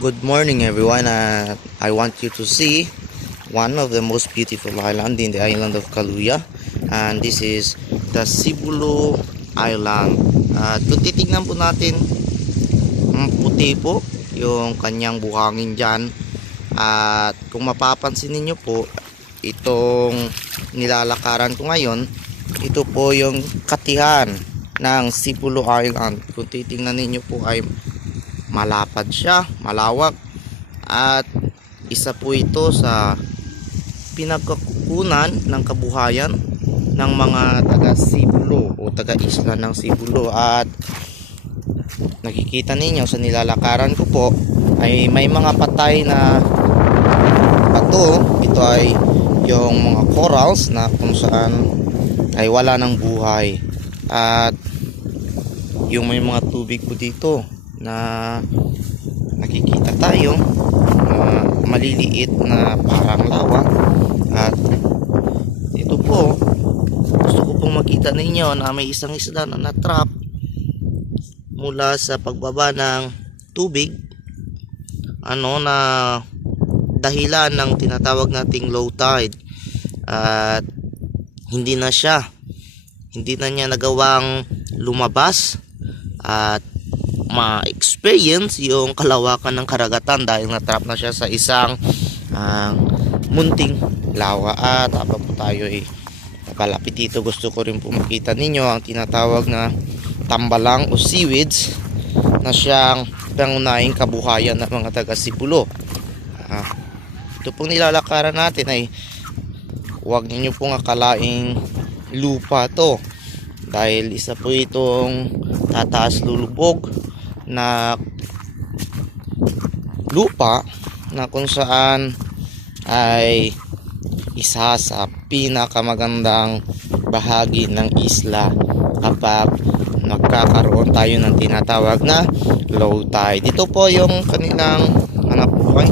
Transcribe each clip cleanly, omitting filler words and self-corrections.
Good morning everyone. I want you to see one of the most beautiful island in the island of Kaluya, and this is the Sibulo Island. At kung titignan po natin, puti po yung kanyang buhangin dyan. At kung mapapansin niyo po, itong nilalakaran ko ngayon, ito po yung katihan ng Sibulo Island. Kung titignan niyo po ay malapad siya, malawak, at isa po ito sa pinagkukunan ng kabuhayan ng mga taga Sibulo o taga isla ng Sibulo. At nakikita ninyo sa nilalakaran ko po ay may mga patay na bato. Ito ay yung mga corals na kung saan ay wala ng buhay, at yung may mga tubig po dito na nakikita tayo, maliliit na parang lawa. At ito po, gusto ko pong makita ninyo na may isang isda na natrap mula sa pagbaba ng tubig, na dahilan ng tinatawag nating low tide. At hindi na niya nagawang lumabas at ma-experience yung kalawakan ng karagatan dahil natrap na siya sa isang munting lawa. At habang po tayo ay palapit dito, gusto ko rin po makita ninyo ang tinatawag na tambalang o seaweeds na siyang pangunahing kabuhayan ng mga taga Sibulo. Ito pong nilalakaran natin ay huwag niyo pong akalaing lupa to, dahil isa po itong tataas lulubog na lupa na kung saan ay isa sa pinakamagandang bahagi ng isla kapag nagkakaroon tayo ng tinatawag na low tide. Ito po yung kanilang hanap buhay,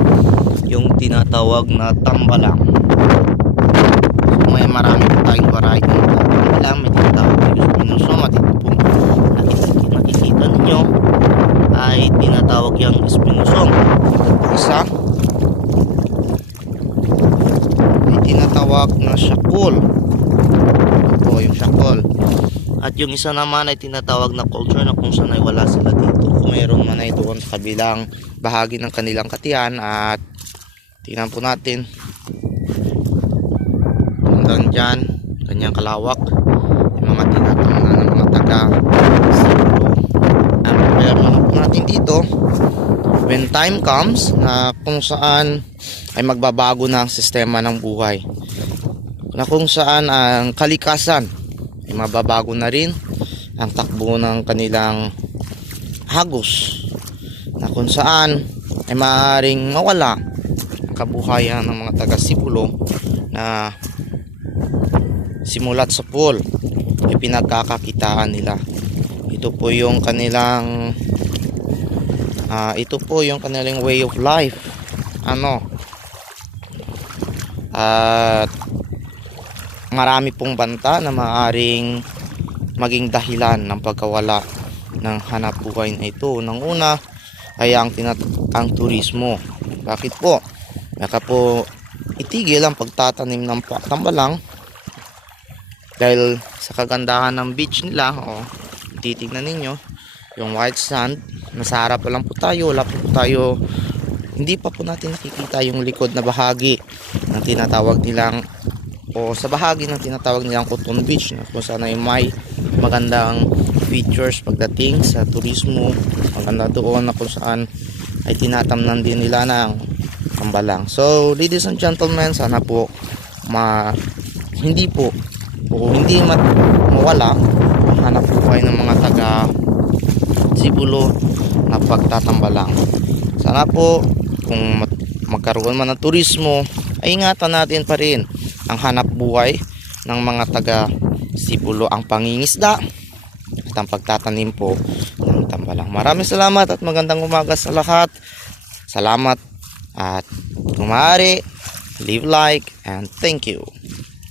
yung tinatawag na tambalang. So, may marami po tayong variety ng tambalang. May tinatawag na spinosum, at ito po nakikita ninyo ay tinatawag yung spinosum. Isa ay tinatawag na shakol. Ito yung shakol. At yung isa naman ay tinatawag na culture, na kung saan ay wala sila dito. Kung mayroon man ay doon sa kabilang bahagi ng kanilang katiyan. At tingnan po natin hanggang dyan, kanyang kalawak, yung mga tinatawag ng mga taga Sibulo. At mayroon po natin dito, when time comes na kung saan ay magbabago na ang sistema ng buhay, na kung saan ang kalikasan ay mababago na rin ang takbo ng kanilang hagos, na kung saan ay maaaring mawala ang kabuhayan ng mga taga Sibulo na simulat sa pool ay pinagkakakitaan nila. Ito po yung kanilang way of life. At marami pong banta na maaaring maging dahilan ng pagkawala ng hanap buhay na ito. Nang una ay ang turismo. Bakit po? Baka po itigil ang pagtatanim ng tambalang dahil sa kagandahan ng beach nila. Titignan ninyo yung white sand, nasa harap pa lang po tayo, wala po tayo, hindi pa po natin nakikita yung likod na bahagi ng tinatawag nilang, o sa bahagi ng tinatawag nilang Cotton Beach, na kung saan ay may magandang features pagdating sa turismo. Maganda doon na kung saan ay tinatamnan din nila ng tambalang. So ladies and gentlemen, sana po hindi mawala ang hanap buhay ng mga taga Sibulo na pagtatambalang. Sana po kung magkaroon man ng turismo ay ingatan natin pa rin ang hanap buhay ng mga taga Sibulo, ang pangingisda at ang pagtatanim po ng tambalang. Maraming salamat at magandang umaga sa lahat. Salamat, at kung maaari, leave like and thank you.